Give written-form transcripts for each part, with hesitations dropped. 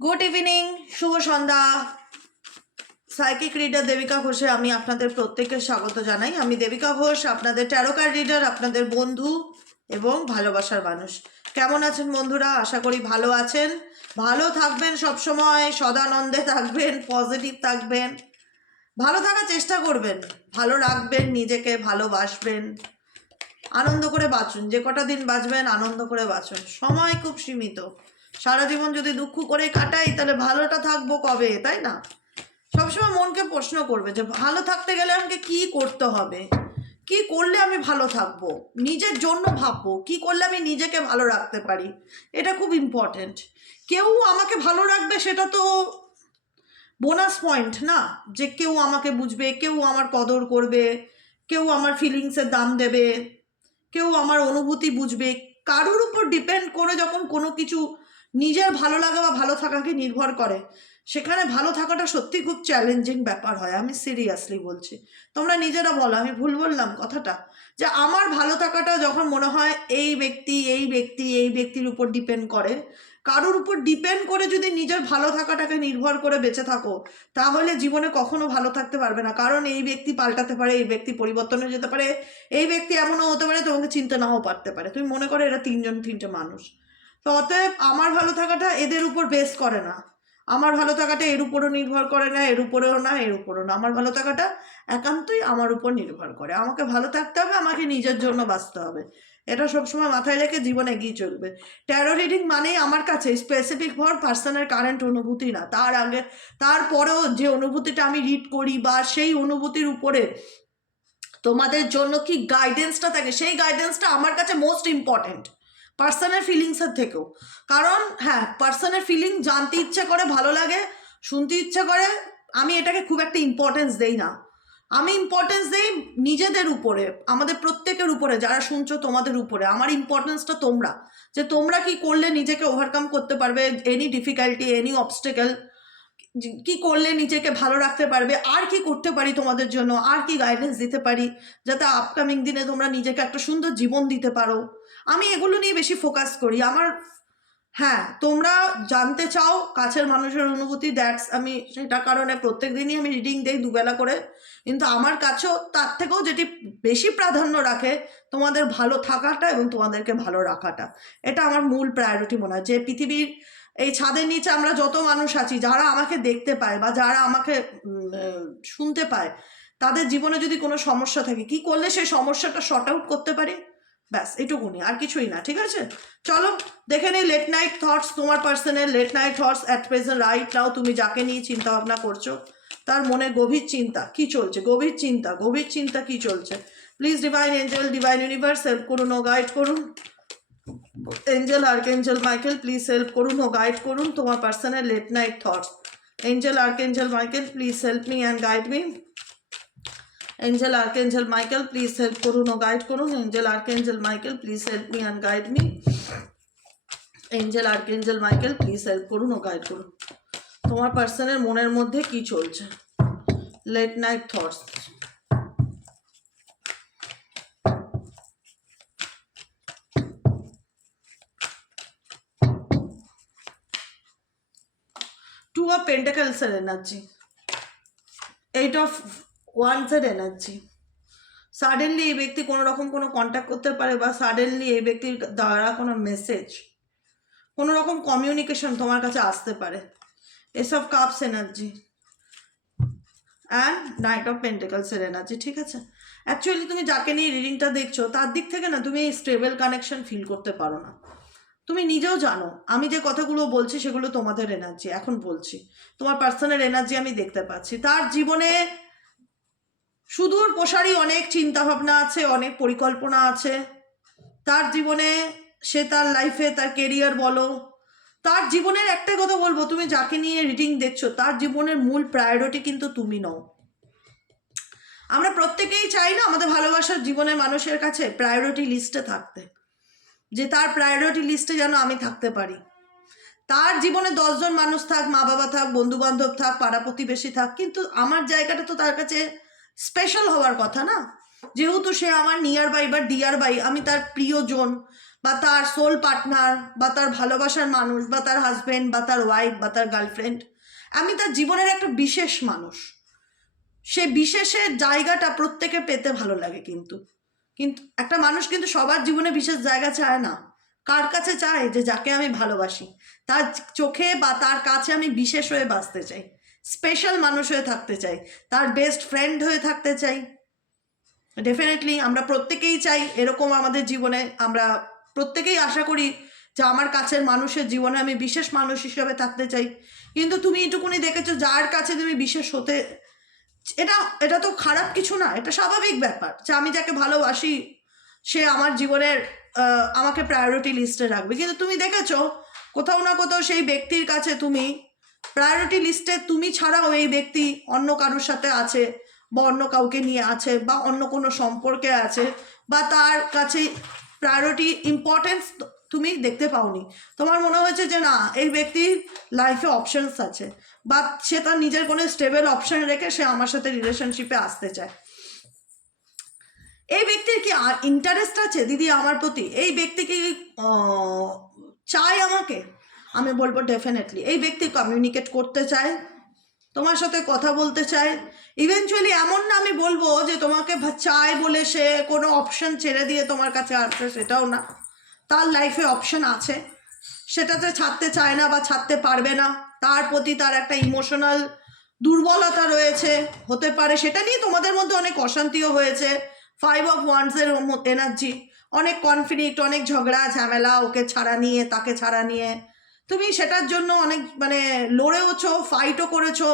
Good evening, শুভ সন্ধ্যা। Psychic reader Devika ঘোষে আমি আপনাদের প্রত্যেককে স্বাগত জানাই। আমি দেবিকা ঘোষ, আপনাদের ট্যারো কার্ড রিডার, আপনাদের বন্ধু এবং ভালোবাসার মানুষ। কেমন আছেন বন্ধুরা? আশা করি ভালো আছেন, ভালো থাকবেন, সবসময় সদানন্দে থাকবেন, পজিটিভ থাকবেন, ভালো থাকার চেষ্টা করবেন, ভালো রাখবেন নিজেকে, ভালোবাসবেন, আনন্দ করে বাঁচুন। যে কটা দিন বাঁচবেন আনন্দ করে বাঁচুন। সময় খুব সীমিত, সারা জীবন যদি দুঃখ করে কাটাই তাহলে ভালোটা থাকবো কবে, তাই না? সবসময় মনকে প্রশ্ন করবে যে ভালো থাকতে গেলে আমাকে কি করতে হবে, কি করলে আমি ভালো থাকবো, নিজের জন্য ভাববো কি করলে আমি নিজেকে ভালো রাখতে পারি। এটা খুব ইম্পর্টেন্ট। কেউ আমাকে ভালো রাখবে সেটা তো বোনাস পয়েন্ট না, যে কেউ আমাকে বুঝবে, কেউ আমার কদর করবে, কেউ আমার ফিলিংসের দাম দেবে, কেউ আমার অনুভূতি বুঝবে। কারোর উপর ডিপেন্ড করে যখন কোনো কিছু নিজের ভালো লাগা বা ভালো থাকাকে নির্ভর করে, সেখানে ভালো থাকাটা সত্যি খুব চ্যালেঞ্জিং ব্যাপার হয়। আমি সিরিয়াসলি বলছি, তোমরা নিজেরা বলো আমি ভুল বললাম কথাটা? যে আমার ভালো থাকাটা যখন মনে হয় এই ব্যক্তির উপর ডিপেন্ড করে, কারোর উপর ডিপেন্ড করে যদি নিজের ভালো থাকাটাকে নির্ভর করে বেঁচে থাকো, তাহলে জীবনে কখনো ভালো থাকতে পারবে না। কারণ এই ব্যক্তি পাল্টাতে পারে, এই ব্যক্তি পরিবর্তন হয়ে যেতে পারে, এই ব্যক্তি এমনও হতে পারে তোমাকে চিনতে নাও পারতে পারে। তুমি মনে করো এরা তিনটে মানুষ। তো অতএব আমার ভালো থাকাটা এদের উপর বেস করে না, আমার ভালো থাকাটা এর উপরও নির্ভর করে না, এর উপরেও না, এর উপরও না। আমার ভালো থাকাটা একান্তই আমার উপর নির্ভর করে। আমাকে ভালো থাকতে হবে, আমাকে নিজের জন্য বাঁচতে হবে। এটা সবসময় মাথায় রেখে জীবনে এগিয়ে চলবে। ট্যারো রিডিং মানেই আমার কাছে স্পেসিফিক ফর পার্সনের কারেন্ট অনুভূতি না, তার আগে তারপরেও যে অনুভূতিটা আমি রিড করি বা সেই অনুভূতির উপরে তোমাদের জন্য কি গাইডেন্সটা থাকে, সেই গাইডেন্সটা আমার কাছে মোস্ট ইম্পর্টেন্ট পার্সনের ফিলিংসের থেকেও। কারণ হ্যাঁ, পার্সনের ফিলিং জানতে ইচ্ছে করে, ভালো লাগে, শুনতে ইচ্ছে করে। আমি এটাকে খুব একটা ইম্পর্টেন্স দেই না। আমি ইম্পর্টেন্স দেই নিজেদের উপরে, আমাদের প্রত্যেকের উপরে, যারা শুনছো তোমাদের উপরে। আমার ইম্পর্টেন্সটা তোমরা, যে তোমরা কি করলে নিজেকে ওভারকাম করতে পারবে এনি ডিফিকাল্টি, এনি অবস্টেকেল, কি করলে নিজেকে ভালো রাখতে পারবে, আর কি করতে পারি তোমাদের জন্য, আর কি গাইডেন্স দিতে পারি যাতে আপকামিং দিনে তোমরা নিজেকে একটা সুন্দর জীবন দিতে পারো। আমি এগুলো নিয়ে বেশি ফোকাস করি। আমার হ্যাঁ, তোমরা জানতে চাও কাছের মানুষের অনুভূতি, দ্যাটস আমি সেটা কারণে প্রত্যেক দিনই আমি রিডিং দেই দুবেলা করে। কিন্তু আমার কাছেও তার থেকেও যেটি বেশি প্রাধান্য রাখে তোমাদের ভালো থাকাটা এবং তোমাদেরকে ভালো রাখাটা। এটা আমার মূল প্রায়োরিটি মনে হয়। যে পৃথিবীর এই ছাদের নিচে আমরা যত মানুষ আছি, যারা আমাকে দেখতে পায় বা যারা আমাকে শুনতে পায়, তাদের জীবনে যদি কোনো সমস্যা থাকে, কি করলে সেই সমস্যাটা শর্ট আউট করতে পারি, ব্যাস এটুকুনি, আর কিছুই না। ঠিক আছে, চলো দেখে নিই লেট নাইট থটস। তোমার personal late night thoughts at present right now. তুমি যাকে নিয়ে চিন্তা ভাবনা করছো তার মনে গভীর চিন্তা কি চলছে, গভীর চিন্তা কি চলছে। Please divine angel, divine universe help করুন ও গাইড করুন। Angel archangel Michael please help করুন ও গাইড করুন তোমার personal late night thoughts. Angel archangel Michael please help me and guide me. Angel archangel Michael please help করুন ও guide করুন। Angel archangel Michael please help me and guide me. Angel archangel Michael please help করুন ও guide করুন তোমার পার্সনের মনের মধ্যে কি চলছে। Late night thoughts. Two of পেন্টাকেলসের এনার্জি, এইট অফ ওয়ান্সের এনার্জি। সাডেনলি এই ব্যক্তি কোনো রকম কোনো কন্ট্যাক্ট করতে পারে, বা সাডেনলি এই ব্যক্তির দ্বারা কোনো মেসেজ, কোনো রকম কমিউনিকেশন তোমার কাছে আসতে পারে। Ace of cups energy and knight of পেন্টিকলসের এনার্জি। ঠিক আছে, অ্যাকচুয়ালি তুমি যাকে নিয়ে রিডিংটা দেখছো তার দিক থেকে না তুমি স্টেবল কানেকশন ফিল করতে পারো না। তুমি নিজেও জানো আমি যে কথাগুলো বলছি সেগুলো তোমাদের এনার্জি। এখন বলছি তোমার পার্সোনাল এনার্জি আমি দেখতে পাচ্ছি। তার জীবনে সুদূর প্রসারী অনেক চিন্তাভাবনা আছে, অনেক পরিকল্পনা আছে তার জীবনে। সে তার লাইফে, তার কেরিয়ার বলো, তার জীবনের একটা কথা বলবো, তুমি যাকে নিয়ে রিডিং দেখছো তার জীবনের মূল প্রায়োরিটি কিন্তু তুমি নও। আমরা প্রত্যেকেই চাই না আমাদের ভালোবাসার জীবনের মানুষের কাছে প্রায়োরিটি লিস্টে থাকতে, যে তার প্রায়োরিটি লিস্টে যেন আমি থাকতে পারি। তার জীবনে 10 জন মানুষ থাক, মা বাবা থাক, বন্ধু বান্ধব থাক, পাড়া প্রতিবেশী থাক, কিন্তু আমার জায়গাটা তো তার কাছে স্পেশাল হওয়ার কথা না। যেহেতু সে আমার নিয়ার বাই বা ডিয়ার বাই, আমি তার প্রিয়জন বা তার সোল পার্টনার বা তার ভালোবাসার মানুষ বা তার হাজব্যান্ড বা তার ওয়াইফ বা তার গার্লফ্রেন্ড, আমি তার জীবনের একটা বিশেষ মানুষ। সে বিশেষের জায়গাটা প্রত্যেকে পেতে ভালো লাগে, কিন্তু কিন্তু একটা মানুষ কিন্তু সবার জীবনে বিশেষ জায়গা চায় না। কার কাছে চায়? যে যাকে আমি ভালোবাসি, তার চোখে বা তার কাছে আমি বিশেষ হয়ে বাঁচতে চাই, স্পেশাল মানুষ হয়ে থাকতে চাই, তার বেস্ট ফ্রেন্ড হয়ে থাকতে চাই। ডেফিনেটলি আমরা প্রত্যেকেই চাই এরকম আমাদের জীবনে, আমরা প্রত্যেকেই আশা করি যে আমার কাছের মানুষের জীবনে আমি বিশেষ মানুষ হিসেবে থাকতে চাই। কিন্তু তুমি এটুকুনি দেখেছো যার কাছে তুমি বিশেষ হতে, এটা এটা তো খারাপ কিছু না, এটা স্বাভাবিক ব্যাপার যে আমি যাকে ভালোবাসি সে আমার জীবনের আমাকে প্রায়োরিটি লিস্টে রাখবে। কিন্তু তুমি দেখেছো কোথাও না কোথাও সেই ব্যক্তির কাছে তুমি প্রায়োরিটি লিস্টে তুমি ছাড়াও এই ব্যক্তি অন্য কারোর সাথে আছে বা অন্য কাউকে নিয়ে আছে বা অন্য কোনো সম্পর্কে আছে, বা তার কাছে প্রায়োরিটি ইম্পর্টেন্স তুমি দেখতে পাওনি। তোমার মনে হয়েছে যে না, এই ব্যক্তির লাইফে অপশনস আছে, বা সে তার নিজের কোনো স্টেবল অপশন রেখে সে আমার সাথে রিলেশনশিপে আসতে চায়। এই ব্যক্তির কি ইন্টারেস্ট আছে দিদি আমার প্রতি? এই ব্যক্তি কি চায় আমাকে? আমি বলবো ডেফিনেটলি এই ব্যক্তি কমিউনিকেট করতে চায়, তোমার সাথে কথা বলতে চায়। ইভেনচুয়ালি এমন না আমি বলবো যে তোমাকে চায় বলে সে কোনো অপশন ছেড়ে দিয়ে তোমার কাছে আসছে, সেটাও না। তার লাইফে অপশন আছে, সেটাতে ছাড়তে চায় না বা ছাড়তে পারবে না। তার প্রতি তার একটা ইমোশনাল দুর্বলতা রয়েছে, হতে পারে সেটা নিয়ে তোমাদের মধ্যে অনেক অশান্তিও হয়েছে। 5 of Wands এর এনার্জি, অনেক কনফ্লিক্ট, অনেক ঝগড়া ঝামেলা, ওকে ছাড়া নিয়ে তাকে ছাড়া নিয়ে তুমি সেটার জন্য অনেক লড়েওছো, ফাইটও করেছো।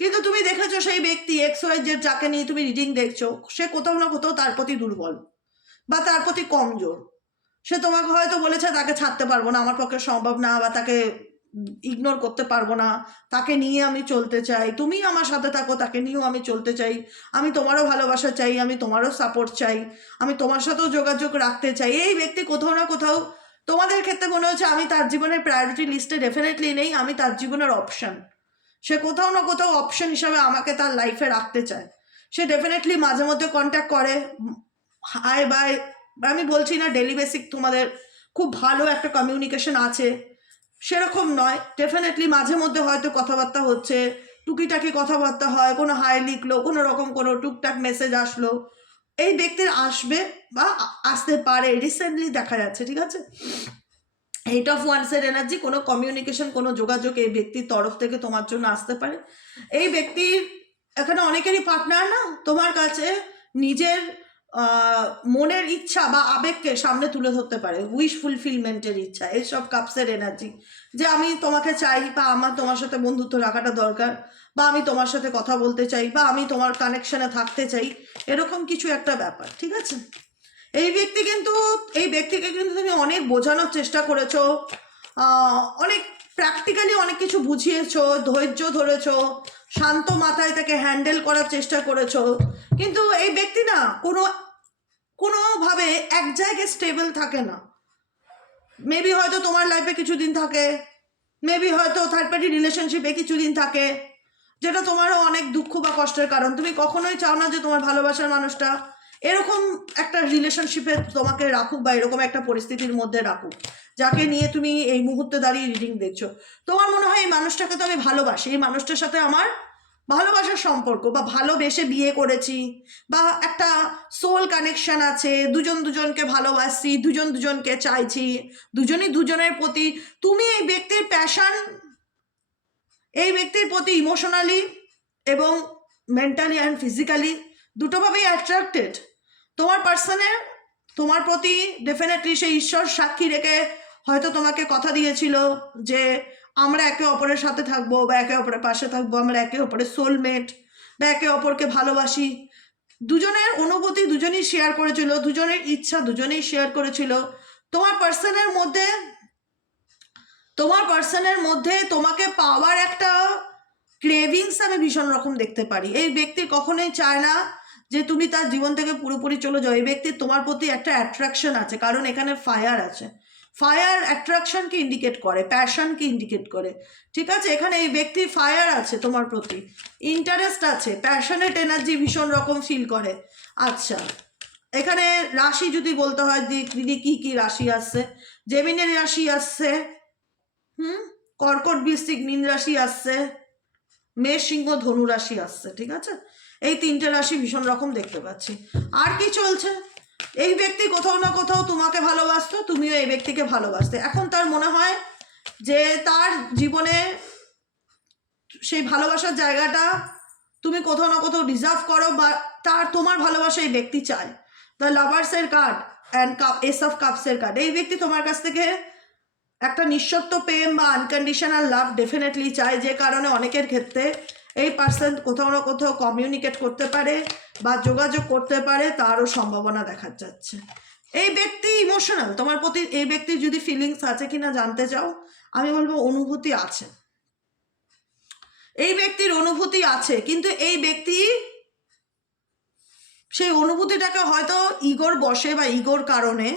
কিন্তু তুমি দেখেছো সেই ব্যক্তি XYZ যাকে নিয়ে তুমি রিডিং দেখছো, সে কোথাও না কোথাও তার প্রতি দুর্বল বা তার প্রতি কমজোর। সে তোমাকে হয়তো বলেছে তাকে ছাড়তে পারবো না, আমার পক্ষে সম্ভব না, বা তাকে ইগনোর করতে পারবো না, তাকে নিয়ে আমি চলতে চাই, তুমি আমার সাথে থাকো, তাকে নিয়েও আমি চলতে চাই, আমি তোমারও ভালোবাসা চাই, আমি তোমারও সাপোর্ট চাই, আমি তোমার সাথেও যোগাযোগ রাখতে চাই। এই ব্যক্তি কোথাও না কোথাও তোমাদের ক্ষেত্রে মনে হচ্ছে আমি তার জীবনের প্রায়োরিটি লিস্টে ডেফিনেটলি নেই, আমি তার জীবনের অপশন। সে কোথাও না কোথাও অপশন হিসাবে আমাকে তার লাইফে রাখতে চায়। সে ডেফিনেটলি মাঝে মধ্যে কন্ট্যাক্ট করে, হাই বাই। আমি বলছি না ডেলি বেসিক তোমাদের খুব ভালো একটা কমিউনিকেশন আছে, সেরকম নয়। ডেফিনেটলি মাঝে মধ্যে হয়তো কথাবার্তা হচ্ছে, টুকিটাকি কথাবার্তা হয়, কোনো হাই লিখলো, কোনো রকম কোনো টুকটাক মেসেজ আসলো, এই ব্যক্তির আসবে বা আসতে পারে, রিসেন্টলি দেখা যাচ্ছে। ঠিক আছে, 8 of Wands এর এনার্জি, কোনো কমিউনিকেশন, কোনো যোগাযোগ এই ব্যক্তির তরফ থেকে তোমার জন্য আসতে পারে। এই ব্যক্তির এখানে অনেকেরই পার্টনার না তোমার কাছে নিজের মনের ইচ্ছা বা আবেগকে সামনে তুলে ধরতে পারে, উইশ ফুলফিলমেন্টের ইচ্ছা। এইসব কাপসের এনার্জি যে আমি তোমাকে চাই, বা আমার তোমার সাথে বন্ধুত্ব রাখাটা দরকার, বা আমি তোমার সাথে কথা বলতে চাই, বা আমি তোমার কানেকশনে থাকতে চাই, এরকম কিছু একটা ব্যাপার। ঠিক আছে, এই ব্যক্তিকে কিন্তু তুমি অনেক বোঝানোর চেষ্টা করেছো, অনেক প্র্যাকটিক্যালি অনেক কিছু বুঝিয়েছো, ধৈর্য ধরেছো, শান্ত মাথায় তাকে হ্যান্ডেল করার চেষ্টা করেছো। কিন্তু এই ব্যক্তি না কোনোভাবে এক জায়গায় স্টেবল থাকে না। মেবি হয়তো তোমার লাইফে কিছুদিন থাকে, মেবি হয়তো থার্ড পার্টি রিলেশনশিপে কিছুদিন থাকে, যেটা তোমারও অনেক দুঃখ বা কষ্টের কারণ। তুমি কখনোই চাও না যে তোমার ভালোবাসার মানুষটা এরকম একটা রিলেশনশিপে তোমাকে রাখুক, বা এরকম একটা পরিস্থিতির মধ্যে রাখুক যাকে নিয়ে তুমি এই মুহূর্তে দাঁড়িয়ে রিডিং দেখছো। তোমার মনে হয় এই মানুষটাকে তো আমি ভালোবাসি, এই মানুষটার সাথে আমার ভালোবাসার সম্পর্ক, বা ভালোবেসে বিয়ে করেছি, বা একটা সোল কানেকশন আছে, দুজন দুজনকে ভালোবাসি, দুজন দুজনকে চাইছি, দুজনই দুজনের প্রতি। তুমি এই ব্যক্তির প্যাশন, এই ব্যক্তির প্রতি ইমোশনালি এবং মেন্টালি অ্যান্ড ফিজিক্যালি দুটোভাবেই অ্যাট্রাক্টেড। তোমার পার্সনের তোমার প্রতি ডেফিনেটলি সেই ঈশ্বর সাক্ষী রেখে হয়তো তোমাকে কথা দিয়েছিল যে আমরা একে অপরের সাথে থাকবো, বা একে অপরের পাশে থাকবো, আমরা একে অপরের সোলমেট, বা একে অপরকে ভালোবাসি। দুজনের অনুভূতি দুজনেই শেয়ার করেছিল, দুজনের ইচ্ছা দুজনেই শেয়ার করেছিল। তোমার পার্সনের মধ্যে তোমাকে পাওয়ার একটা ক্রেভিংস আমি ভীষণ রকম দেখতে পারি। এই ব্যক্তি কখনোই চায় না যে তুমি তার জীবন থেকে পুরোপুরি চলে যাও। এই ব্যক্তির তোমার প্রতি একটা অ্যাট্রাকশন আছে, কারণ এখানে ফায়ার আছে। ফায়ার অ্যাট্রাকশনকে ইন্ডিকেট করে, প্যাশনকে ইন্ডিকেট করে। ঠিক আছে, এখানে এই ব্যক্তির ফায়ার আছে, তোমার প্রতি ইন্টারেস্ট আছে, প্যাশনেট এনার্জি ভীষণ রকম ফিল করে। আচ্ছা, এখানে রাশি যদি বলতে হয় দিদি কি কি রাশি আসছে, জেমিনের রাশি আসছে, কর্কট বৃশ্চিক মীন রাশি আসছে, মেষ সিংহ ধনু রাশি আসছে। ঠিক আছে, এই তিনটে রাশি ভীষণ রকম দেখতে পাচ্ছি। আর কি চলছে, এই ব্যক্তি কোথাও না কোথাও তোমাকে ভালোবাসতো, তুমিও এই ব্যক্তিকে ভালোবাসতে। এখন তার মনে হয় যে তার জীবনে সেই ভালোবাসার জায়গাটা তুমি কোথাও না কোথাও ডিজার্ভ করো, বা তোমার ভালোবাসা এই ব্যক্তি চায়। দ্য লাভার্সের কার্ড অ্যান্ড এস অফ কাপসের কার্ড, এই ব্যক্তি তোমার কাছ থেকে একটা নিঃশর্ত প্রেম বা আনকন্ডিশনাল লাভ ডেফিনেটলি চায়, যে কারণে অনেকের ক্ষেত্রে এই পার্সন কোথাও না কোথাও কমিউনিকেট করতে পারে বা যোগাযোগ করতে পারে, তারও সম্ভাবনা দেখা যাচ্ছে। এই ব্যক্তি ইমোশনাল তোমার প্রতি, এই ব্যক্তির যদি ফিলিংস আছে কিনা জানতে চাও, আমি বলবো অনুভূতি আছে, এই ব্যক্তির অনুভূতি আছে, কিন্তু এই ব্যক্তি সেই অনুভূতিটাকে হয়তো ইগোর বশে বা ইগোর কারণে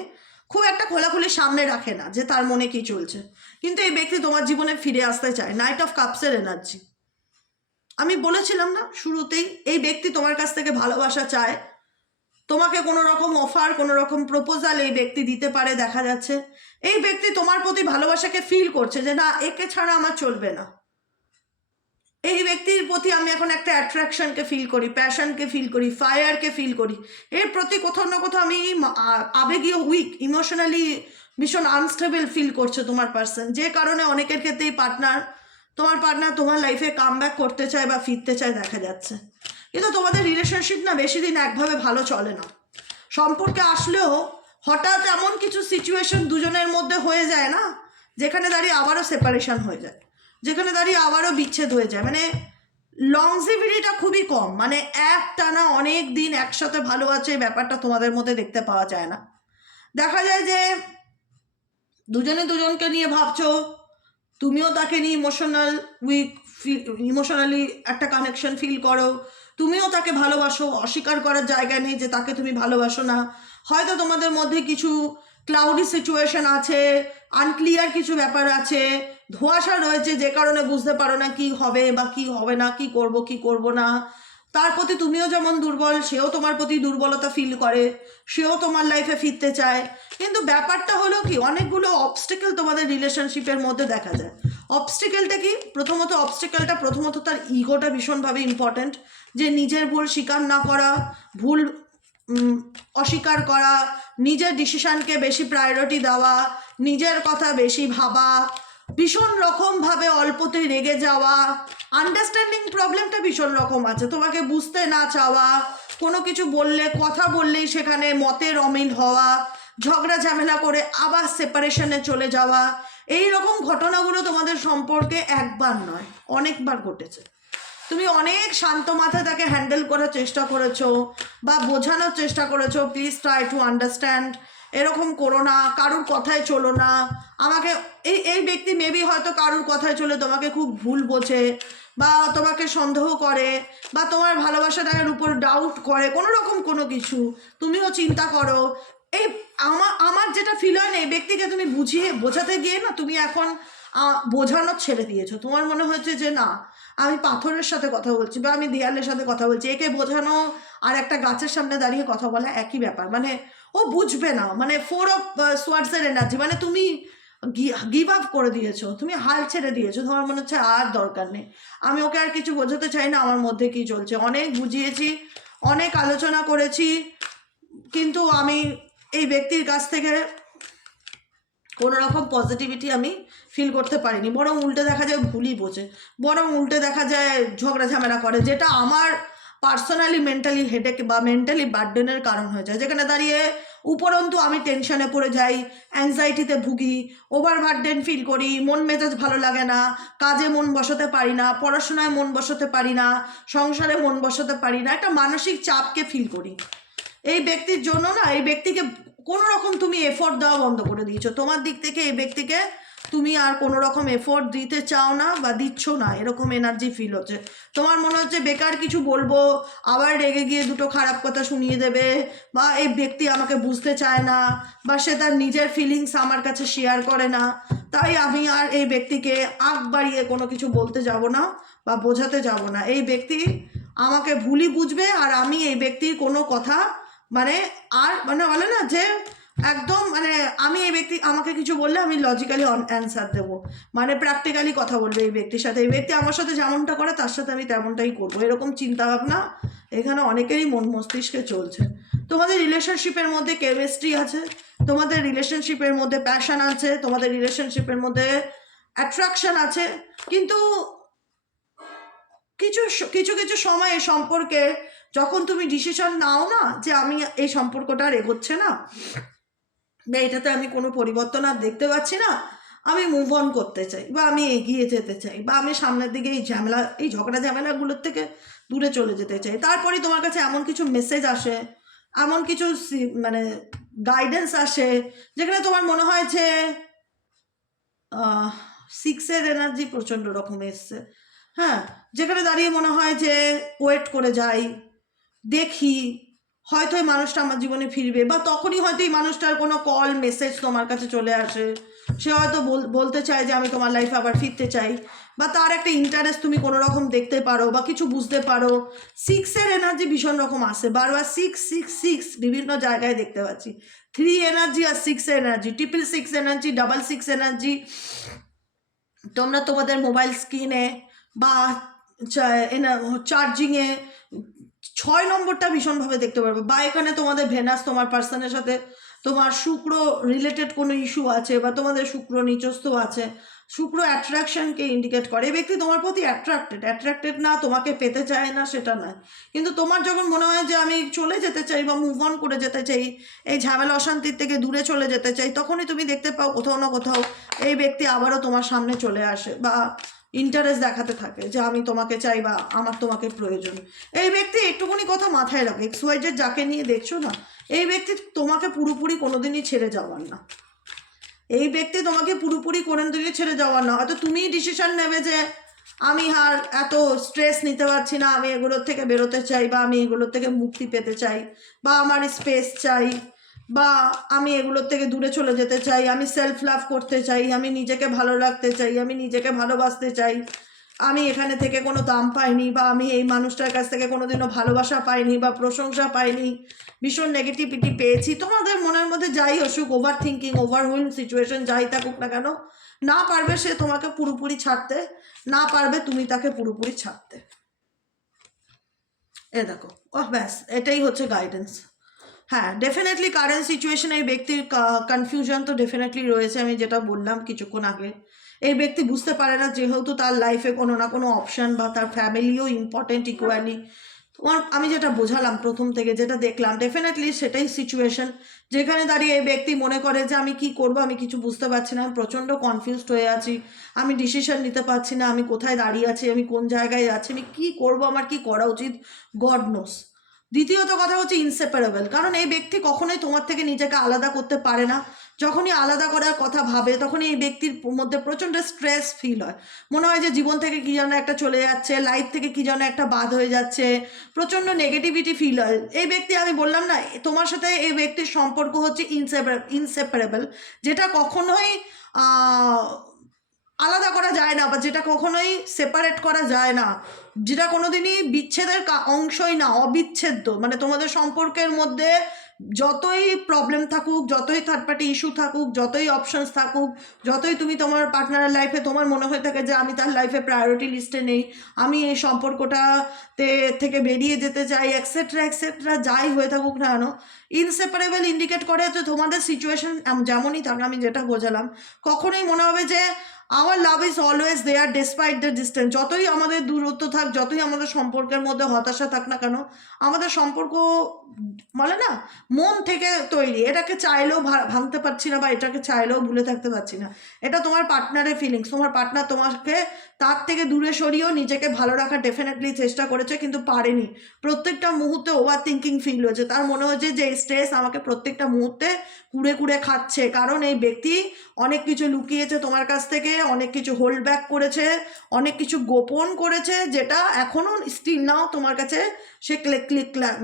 খুব একটা খোলাখুলি সামনে রাখে না যে তার মনে কি চলছে। কিন্তু এই ব্যক্তি তোমার জীবনে ফিরে আসতে চায়। নাইট অফ কাপসের এনার্জি, আমি বলেছিলাম না শুরুতেই, এই ব্যক্তি তোমার কাছ থেকে ভালোবাসা চায়, তোমাকে কোনো রকম অফার, কোনো রকম প্রপোজাল এই ব্যক্তি দিতে পারে দেখা যাচ্ছে। এই ব্যক্তি তোমার প্রতি ভালোবাসাকে ফিল করছে যে না, একে ছাড়া আমার চলবে না। এই ব্যক্তির প্রতি আমি এখন একটা অ্যাট্রাকশনকে ফিল করি, প্যাশনকে ফিল করি, ফায়ারকে ফিল করি। এর প্রতি কোথাও না কোথাও আমি আবেগীয় উইক, ইমোশনালি ভীষণ আনস্টেবল ফিল করছে তোমার পার্সন, যে কারণে অনেকের ক্ষেত্রেই তোমার পার্টনার তোমার লাইফে কাম ব্যাক করতে চায় বা ফিরতে চায় দেখা যাচ্ছে। কিন্তু তোমাদের রিলেশনশিপ না বেশি দিন একভাবে ভালো চলে না। সম্পর্কে আসলেও হঠাৎ এমন কিছু সিচুয়েশন দুজনের মধ্যে হয়ে যায় না, যেখানে দাঁড়িয়ে আবারও সেপারেশন হয়ে যায়, যেখানে দাঁড়িয়ে আবারও বিচ্ছেদ হয়ে যায়। মানে লংজিভিটিটা খুবই কম, মানে একটানা অনেক দিন একসাথে ভালো আছে এই ব্যাপারটা তোমাদের মধ্যে দেখতে পাওয়া যায় না। দেখা যায় যে দুজনে দুজনকে নিয়ে ভাবছো, তুমিও তাকে নিয়ে ইমোশনালি একটা কানেকশন ফিল করো, তুমিও তাকে ভালোবাসো, অস্বীকার করার জায়গা নেই যে তাকে তুমি ভালোবাসো না। হয়তো তোমাদের মধ্যে কিছু ক্লাউডি সিচুয়েশন আছে, আনক্লিয়ার কিছু ব্যাপার আছে, ধোঁয়াশা রয়েছে, যে কারণে বুঝতে পারো না কি হবে বা কি হবে না, কি করব না। তার প্রতি তুমিও যেমন দুর্বল, সেও তোমার প্রতি দুর্বলতা ফিল করে, সেও তোমার লাইফে ফিরতে চায়। কিন্তু ব্যাপারটা হলো কি, অনেকগুলো অবস্টেকেল তোমাদের রিলেশনশিপের মধ্যে দেখা যায়। অবস্টেকেলটা কি, প্রথমত তার ইগোটা ভীষণভাবে ইম্পর্ট্যান্ট, যে নিজের ভুল স্বীকার না করা, ভুল অস্বীকার করা, নিজের ডিসিশনকে বেশি প্রায়োরিটি দেওয়া, নিজের কথা বেশি ভাবা, ভীষণ রকমভাবে অল্পতে রেগে যাওয়া, আন্ডারস্ট্যান্ডিং প্রবলেমটা ভীষণ রকম আছে, তোমাকে বুঝতে না চাওয়া, কোনো কিছু কথা বললেই সেখানে মতের অমিল হওয়া, ঝগড়া ঝামেলা করে আবার সেপারেশনে চলে যাওয়া। এই রকম ঘটনাগুলো তোমাদের সম্পর্কে একবার নয়, অনেকবার ঘটেছে। তুমি অনেক শান্ত মাথায় তাকে হ্যান্ডেল করার চেষ্টা করেছো বা বোঝানোর চেষ্টা করেছো, প্লিজ ট্রাই টু আন্ডারস্ট্যান্ড, এরকম করো না, কারুর কথায় চলো না। আমাকে এই ব্যক্তি মেবি হয়তো কারুর কথায় চলে তোমাকে খুব ভুল বোঝে বা তোমাকে সন্দেহ করে বা তোমার ভালোবাসাটার উপর ডাউট করে, কোনো রকম কোনো কিছু তুমিও চিন্তা করো। এই আমার যেটা ফিল হয় না, এই ব্যক্তিকে তুমি বোঝাতে গিয়ে না, তুমি এখন বোঝানোর ছেড়ে দিয়েছো। তোমার মনে হচ্ছে যে না, আমি পাথরের সাথে কথা বলছি বা আমি দেয়ালের সাথে কথা বলছি। একে বোঝানো আর একটা গাছের সামনে দাঁড়িয়ে কথা বলা একই ব্যাপার, মানে ও বুঝবে না। মানে 4 অফ সোয়ার্ডসের এনার্জি, মানে তুমি গিভ আপ করে দিয়েছো, তুমি হাল ছেড়ে দিয়েছো, তোমার মনে হচ্ছে আর দরকার নেই, আমি ওকে আর কিছু বোঝাতে চাই না, আমার মধ্যে কি চলছে। অনেক বুঝিয়েছি, অনেক আলোচনা করেছি, কিন্তু আমি এই ব্যক্তির কাছ থেকে কোনো রকম পজিটিভিটি আমি ফিল করতে পারিনি, বরং উল্টে দেখা যায় ভুলই বোঝে, বরং উল্টে দেখা যায় ঝগড়া ঝামেলা করে, যেটা আমার পার্সোনালি মেন্টালি হেডেক বা মেন্টালি বার্ডেনের কারণ হয়ে যায়। যেখানে দাঁড়িয়ে উপরন্তু আমি টেনশনে পড়ে যাই, অ্যাংজাইটিতে ভুগি, ওভার বার্ডেন ফিল করি, মন মেজাজ ভালো লাগে না, কাজে মন বসাতে পারি না, পড়াশোনায় মন বসাতে পারি না, সংসারে মন বসাতে পারি না, একটা মানসিক চাপকে ফিল করি। এই ব্যক্তির জন্য না, এই ব্যক্তিকে কোনো রকম তুমি এফোর্ট দেওয়া বন্ধ করে দিয়েছো। তোমার দিক থেকে এই ব্যক্তিকে তুমি আর কোনো রকম এফোর্ট দিতে চাও না বা দিচ্ছ না, এরকম এনার্জি ফিল হচ্ছে। তোমার মনে হচ্ছে বেকার কিছু বলবো, আবার রেগে গিয়ে দুটো খারাপ কথা শুনিয়ে দেবে, বা এই ব্যক্তি আমাকে বুঝতে চায় না, বা সে তার নিজের ফিলিংস আমার কাছে শেয়ার করে না, তাই আমি আর এই ব্যক্তিকে আগ বাড়িয়ে কোনো কিছু বলতে যাব না বা বোঝাতে যাব না। এই ব্যক্তি আমাকে ভুলই বুঝবে আর আমি এই ব্যক্তির কোনো কথা মানে আর মানে বলে না যে একদম মানে আমি এই ব্যক্তি আমাকে কিছু বললে আমি লজিক্যালি অ্যান্সার দেবো, মানে প্র্যাকটিক্যালি কথা বলবে এই ব্যক্তির সাথে, এই ব্যক্তি আমার সাথে যেমনটা করে তার সাথে আমি তেমনটাই করবো, এরকম চিন্তাভাবনা এখানে অনেকেরই মন মস্তিষ্কে চলছে। তোমাদের রিলেশনশিপের মধ্যে কেমিস্ট্রি আছে, তোমাদের রিলেশনশিপের মধ্যে প্যাশন আছে, তোমাদের রিলেশনশিপের মধ্যে অ্যাট্রাকশন আছে, কিন্তু কিছু কিছু কিছু সময়ে সম্পর্কে যখন তুমি ডিসিশন নাও না যে আমি এই সম্পর্কটা আর এগোচ্ছে না বা এটাতে আমি কোনো পরিবর্তন আর দেখতে পাচ্ছি না, আমি মুভ অন করতে চাই বা আমি এগিয়ে যেতে চাই বা আমি সামনের দিকে এই ঝগড়া ঝামেলাগুলোর থেকে দূরে চলে যেতে চাই, তারপরে তোমার কাছে এমন কিছু মেসেজ আসে, এমন কিছু মানে গাইডেন্স আসে যেখানে তোমার মনে হয় যে 6-এর এনার্জি প্রচণ্ড রকম এসছে। হ্যাঁ, যেখানে দাঁড়িয়ে মনে হয় যে ওয়েট করে যাই, দেখি হয়তো এই মানুষটা আমার জীবনে ফিরবে, বা তখনই হয়তো এই মানুষটার কোনো কল মেসেজ তোমার কাছে চলে আসে, সে হয়তো বলতে চায় যে আমি তোমার লাইফে আবার ফিরতে চাই, বা তার একটা ইন্টারেস্ট তুমি কোনো রকম দেখতে পারো বা কিছু বুঝতে পারো। 6-এর এনার্জি ভীষণ রকম আসে, বারবার 6 বিভিন্ন জায়গায় দেখতে পাচ্ছি। 3 এনার্জি আর 6 এনার্জি, 666 এনার্জি, 66 এনার্জি তোমরা তোমাদের মোবাইল স্ক্রিনে বা চার্জিংয়ে 6 নম্বরটা ভীষণভাবে দেখতে পারবে, বা এখানে তোমাদের ভেনাস তোমার পার্সনের সাথে তোমার শুক্র রিলেটেড কোনো ইস্যু আছে বা তোমাদের শুক্র নিচস্থ আছে। শুক্র অ্যাট্রাকশনকে ইন্ডিকেট করে, এই ব্যক্তি তোমার প্রতি অ্যাট্রাক্টেড না, তোমাকে পেতে চায় না সেটা নয়, কিন্তু তোমার যখন মনে হয় যে আমি চলে যেতে চাই বা মুভ অন করে যেতে চাই, এই ঝামেলা অশান্তির থেকে দূরে চলে যেতে চাই, তখনই তুমি দেখতে পাও কোথাও না কোথাও এই ব্যক্তি আবারও তোমার সামনে চলে আসে বা ইন্টারেস্ট দেখাতে থাকে যে আমি তোমাকে চাই বা আমার তোমাকে প্রয়োজন। এই ব্যক্তি একটুখানি কথা মাথায় রাখে, XYZ যাকে নিয়ে দেখছো না, এই ব্যক্তি তোমাকে পুরোপুরি কোনোদিনই ছেড়ে যাওয়ার না, এই ব্যক্তি তোমাকে পুরোপুরি কোনোদিনই ছেড়ে যাওয়ার না। হয়তো তুমিই ডিসিশন নেবে যে আমি আর এত স্ট্রেস নিতে পারছি না, আমি এগুলোর থেকে বেরোতে চাই বা আমি এগুলোর থেকে মুক্তি পেতে চাই বা আমার স্পেস চাই বা আমি এগুলোর থেকে দূরে চলে যেতে চাই, আমি সেলফ লাভ করতে চাই, আমি নিজেকে ভালো রাখতে চাই, আমি নিজেকে ভালোবাসতে চাই, আমি এখানে থেকে কোনো দাম পাইনি বা আমি এই মানুষটার কাছ থেকে কোনোদিনও ভালোবাসা পাইনি বা প্রশংসা পাইনি, ভীষণ নেগেটিভিটি পেয়েছি। তোমাদের মনের মধ্যে যাই আসুক, ওভার থিঙ্কিং, ওভারহুইল সিচুয়েশন যাই থাকুক না কেন, না পারবে সে তোমাকে পুরোপুরি ছাড়তে, না পারবে তুমি তাকে পুরোপুরি ছাড়তে। দেখো ব্যাস এটাই হচ্ছে গাইডেন্স। হ্যাঁ, ডেফিনেটলি কারেন্ট সিচুয়েশনে এই ব্যক্তির কনফিউশন তো ডেফিনেটলি রয়েছে, আমি যেটা বললাম কিছুক্ষণ আগে। এই ব্যক্তি বুঝতে পারে না যেহেতু তার লাইফে কোনো না কোনো অপশান বা তার ফ্যামিলিও ইম্পর্টেন্ট ইকুয়ালি। তোমার আমি যেটা বোঝালাম প্রথম থেকে, যেটা দেখলাম, ডেফিনেটলি সেটাই সিচুয়েশন যেখানে দাঁড়িয়ে এই ব্যক্তি মনে করে যে আমি কি করব, আমি কিছু বুঝতে পারছি না, আমি প্রচণ্ড কনফিউজড হয়ে আছি, আমি ডিসিশন নিতে পারছি না, আমি কোথায় দাঁড়িয়ে আছি, আমি কোন জায়গায় আছি, আমি কি করব, আমার কি করা উচিত, গড নোস। দ্বিতীয়ত কথা হচ্ছে ইনসেপারেবল, কারণ এই ব্যক্তি কখনোই তোমার থেকে নিজেকে আলাদা করতে পারে না। যখনই আলাদা করার কথা ভাবে তখনই এই ব্যক্তির মধ্যে প্রচণ্ড স্ট্রেস ফিল হয়, মনে হয় যে জীবন থেকে কী যেন একটা চলে যাচ্ছে, লাইফ থেকে কী যেন একটা বাদ হয়ে যাচ্ছে, প্রচণ্ড নেগেটিভিটি ফিল হয়। এই ব্যক্তি, আমি বললাম না তোমার সাথে এই ব্যক্তির সম্পর্ক হচ্ছে ইনসেপারেবল, যেটা কখনোই আলাদা করা যায় না বা যেটা কখনোই সেপারেট করা যায় না, যেটা কোনোদিনই বিচ্ছেদের অংশই না, অবিচ্ছেদ্য। মানে তোমাদের সম্পর্কের মধ্যে যতই প্রবলেম থাকুক, যতই থার্ড পার্টি ইস্যু থাকুক, যতই অপশনস থাকুক, যতই তুমি তোমার পার্টনারের লাইফে তোমার মনে হয়ে থাকে যে আমি তার লাইফে প্রায়োরিটি লিস্টে নেই, আমি এই সম্পর্কটাতে থেকে বেরিয়ে যেতে চাই, এক্সেট্রা এক্সেট্রা, যাই হয়ে থাকুক না কেন, ইনসেপারেবল ইন্ডিকেট করে যে তোমাদের সিচুয়েশন যেমনই থাক, আমি যেটা বোঝালাম, কখনোই মনে হবে যে আমার love is always there despite the distance. যতই আমাদের দূরত্ব থাক, যতই আমাদের সম্পর্কের মধ্যে হতাশা থাক না কেন, আমাদের সম্পর্ক বলে না মন থেকে তৈরি, এটাকে চাইলেও ভাঙতে পারছি না বা এটাকে চাইলেও ভুলে থাকতে পারছি না। এটা তোমার পার্টনারের ফিলিংস, তোমার পার্টনার তোমাকে তার থেকে দূরে সরিয়েও নিজেকে ভালো রাখার ডেফিনেটলি চেষ্টা করেছে কিন্তু পারেনি। প্রত্যেকটা মুহূর্তে ওভার থিঙ্কিং ফিল হয়েছে, তার মনে হয়েছে যে এই স্ট্রেস আমাকে প্রত্যেকটা মুহূর্তে কুড়ে কুড়ে খাচ্ছে, কারণ এই ব্যক্তি অনেক কিছু লুকিয়েছে তোমার কাছ থেকে, অনেক কিছু হোল্ড ব্যাক করেছে, অনেক কিছু গোপন করেছে, যেটা এখনও স্টিল নাও তোমার কাছে সে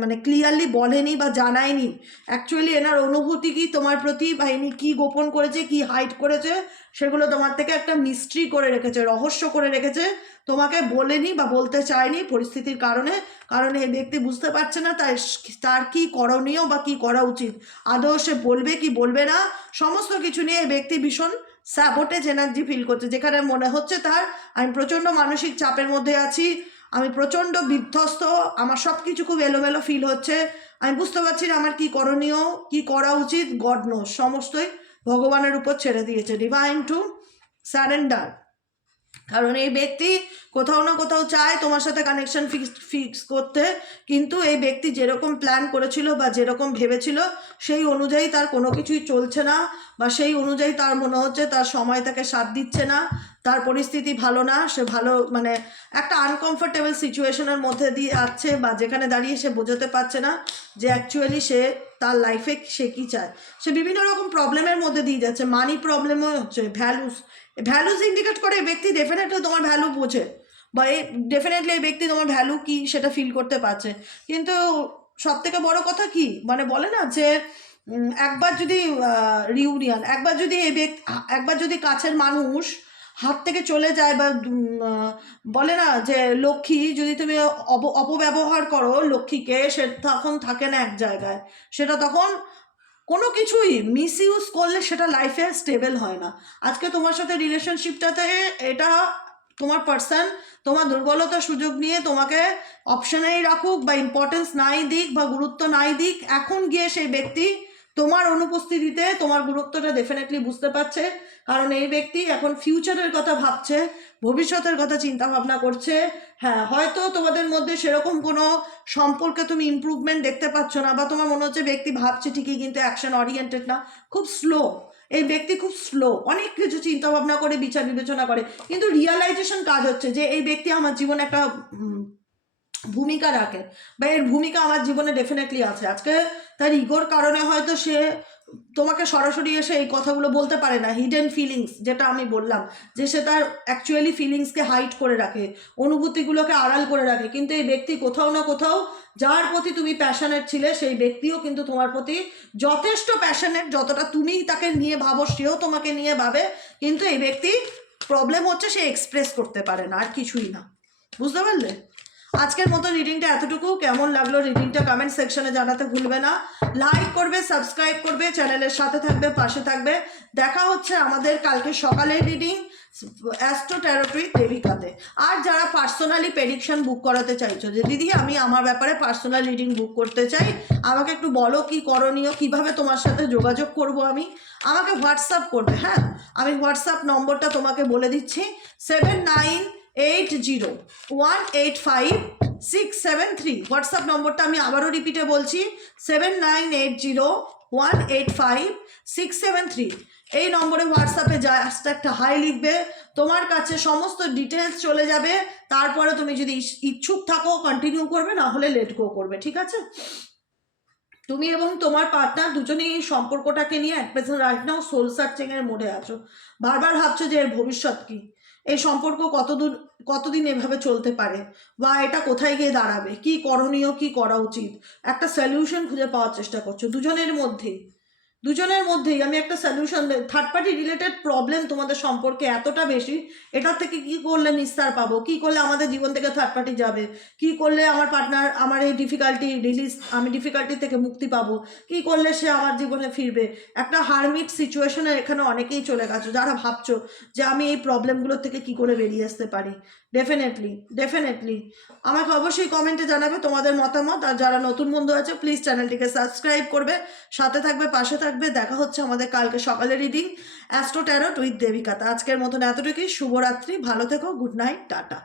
মানে ক্লিয়ারলি বলেনি বা জানায়নি অ্যাকচুয়ালি এনার অনুভূতি কি তোমার প্রতি, বা ইনি কী গোপন করেছে, কি হাইড করেছে, সেগুলো তোমার থেকে একটা মিস্ট্রি করে রেখেছে, রহস্য করে রেখেছে, তোমাকে বলেনি বা বলতে চায়নি পরিস্থিতির কারণে। কারণ এই ব্যক্তি বুঝতে পারছে না তার কি করণীয় বা কি করা উচিত, আদৌ সে বলবে কি বলবে না, সমস্ত কিছু নিয়ে এই ব্যক্তি ভীষণ স্যাবোটেজ এনার্জি ফিল করছে, যেখানে মনে হচ্ছে তার আমি প্রচণ্ড মানসিক চাপের মধ্যে আছি, আমি প্রচণ্ড বিধ্বস্ত, আমার সব কিছু খুব এলোমেলো ফিল হচ্ছে, আমি বুঝতে পারছি না আমার কি করণীয়, কি করা উচিত, গড নোজ, সমস্তই ভগবানের উপর ছেড়ে দিয়েছে, ডিভাইন টু সারেন্ডার। কারণ এই ব্যক্তি কোথাও না কোথাও চায় তোমার সাথে কানেকশন ফিক্স করতে, কিন্তু এই ব্যক্তি যেরকম প্ল্যান করেছিল বা যেরকম ভেবেছিল সেই অনুযায়ী তার কোনো কিছুই চলছে না, বা সেই অনুযায়ী তার মনে হচ্ছে তার সময় তাকে সাথ দিচ্ছে না, তার পরিস্থিতি ভালো না, সে ভালো মানে একটা আনকমফোর্টেবল সিচুয়েশনের মধ্যে দিয়ে আসছে, বা যেখানে দাঁড়িয়ে সে বোঝাতে পারছে না যে অ্যাকচুয়ালি সে তার লাইফে সে কী চায়। সে বিভিন্ন রকম প্রবলেমের মধ্যে দিয়ে যাচ্ছে, মানি প্রবলেমও হচ্ছে, ভ্যালুস ইন্ডিকেট করে এই ব্যক্তি ডেফিনেটলি তোমার ভ্যালু বোঝে, বা এই ডেফিনেটলি এই ব্যক্তি তোমার ভ্যালু কি সেটা ফিল করতে পারছে। কিন্তু সব থেকে বড় কথা কি মানে বলে না যে একবার যদি রিউনিয়ন, একবার যদি কাছের মানুষ হাত থেকে চলে যায়, বা বলে না যে লক্ষ্মী যদি তুমি অপব্যবহার করো লক্ষ্মীকে, সে তখন থাকে না এক জায়গায়, সেটা তখন কোনো কিছুই মিসইউজ করলে সেটা লাইফে স্টেবল হয় না। আজকে তোমার সাথে রিলেশনশিপটাতে এটা তোমার পার্সন তোমার দুর্বলতার সুযোগ নিয়ে তোমাকে অপশনেই রাখুক বা ইম্পর্টেন্স নাই দিক বা গুরুত্ব নাই দিক, এখন গিয়ে সেই ব্যক্তি তোমার অনুপস্থিতিতে তোমার গুরুত্বটা ডেফিনেটলি বুঝতে পারছে। কারণ এই ব্যক্তি এখন ফিউচারের কথা ভাবছে, ভবিষ্যতের কথা চিন্তা ভাবনা করছে। হ্যাঁ, হয়তো তোমাদের মধ্যে সেরকম কোনো সম্পর্কে তুমি ইমপ্রুভমেন্ট দেখতে পাচ্ছ না, বা তোমার মনে হচ্ছে ব্যক্তি ভাবছে ঠিকই কিন্তু অ্যাকশন ওরিয়েন্টেড না, খুব স্লো, এই ব্যক্তি খুব স্লো, অনেক কিছু চিন্তা ভাবনা করে বিচার বিবেচনা করে, কিন্তু রিয়ালাইজেশন কাজ হচ্ছে যে এই ব্যক্তি আমার জীবনে একটা ভূমিকা রাখে, বা এর ভূমিকা আমার জীবনে ডেফিনেটলি আছে। আজকে তার ইগোর কারণে হয়তো সে তোমাকে সরাসরি এসে এই কথাগুলো বলতে পারে না, হিডেন ফিলিংস যেটা আমি বললাম, যে সে তার অ্যাকচুয়ালি ফিলিংসকে হাইড করে রাখে, অনুভূতিগুলোকে আড়াল করে রাখে, কিন্তু এই ব্যক্তি কোথাও না কোথাও যার প্রতি তুমি প্যাশনেট ছিলে সেই ব্যক্তিও কিন্তু তোমার প্রতি যথেষ্ট প্যাশনেট, যতটা তুমি তাকে নিয়ে ভাবো সেও তোমাকে নিয়ে ভাবে, কিন্তু এই ব্যক্তি প্রবলেম হচ্ছে সে এক্সপ্রেস করতে পারে না, আর কিছুই না। বুঝতে পারলে? আজকের মতো রিডিংটা এতটুকু। কেমন লাগলো রিডিংটা কমেন্ট সেকশনে জানাতে ভুলবে না, লাইক করবে, সাবস্ক্রাইব করবে, চ্যানেলের সাথে থাকবে, পাশে থাকবে। দেখা হচ্ছে আমাদের কালকে সকালের রিডিং অ্যাস্ট্রো ট্যারোট দেবিকাতে। আর যারা পার্সোনালি প্রেডিকশন বুক করাতে চাইছো যে দিদি আমি আমার ব্যাপারে পার্সোনাল রিডিং বুক করতে চাই, আমাকে একটু বলো কি করণীয়, কিভাবে তোমার সাথে যোগাযোগ করব আমি, আমাকে হোয়াটসঅ্যাপ করবে। হ্যাঁ, আমি হোয়াটসঅ্যাপ নম্বরটা তোমাকে বলে দিচ্ছি, 7980185673। হোয়াটসঅ্যাপ নম্বরটা আমি আবারও রিপিটে বলছি, 7980185673। এই নম্বরে হোয়াটসঅ্যাপে জাস্ট একটা হাই লিখবে, তোমার কাছে সমস্ত ডিটেলস চলে যাবে। তারপরে তুমি যদি ইচ্ছুক থাকো কন্টিনিউ করবে, না হলে লেট গো করবে, ঠিক আছে? তুমি এবং তোমার পার্টনার দুজনেই এই সম্পর্কটাকে নিয়ে at present right now soul সার্চিংয়ের মোডে আছো। বারবার ভাবছো যে এর ভবিষ্যৎ কী, এই সম্পর্ক কতদিন এভাবে চলতে পারে, বা এটা কোথায় গিয়ে দাঁড়াবে, কি করণীয়, কি করা উচিত, একটা সলিউশন খুঁজে পাওয়ার চেষ্টা করছো দুজনের মধ্যেই। আমি একটা solution, third party related problem তোমাদের সম্পর্কে এতটা বেশি, এটার থেকে কি করলে নিস্তার পাবো, কি করলে আমাদের জীবন থেকে থার্ড পার্টি যাবে, কি করলে আমার পার্টনার আমার এই আমি ডিফিকাল্টি থেকে মুক্তি পাবো, কি করলে সে আমার জীবনে ফিরবে। একটা হারমিট সিচুয়েশনে এখানে অনেকেই চলে গেছো, যারা ভাবছো যে আমি এই প্রবলেমগুলোর থেকে কি করে বেরিয়ে আসতে পারি। ডেফিনেটলি আমাকে অবশ্যই কমেন্টে জানাবে তোমাদের মতামত। আর যারা নতুন বন্ধু আছে প্লিজ চ্যানেলটিকে সাবস্ক্রাইব করবে, সাথে থাকবে, পাশে থাকবে। দেখা হচ্ছে আমাদের কালকে সকালে রিডিং অ্যাস্ট্রো ট্যারোট উইথ দেবিকাতে। আজকের মতন এতটুকুই, শুভরাত্রি, ভালো থেকো, গুড নাইট, টাটা।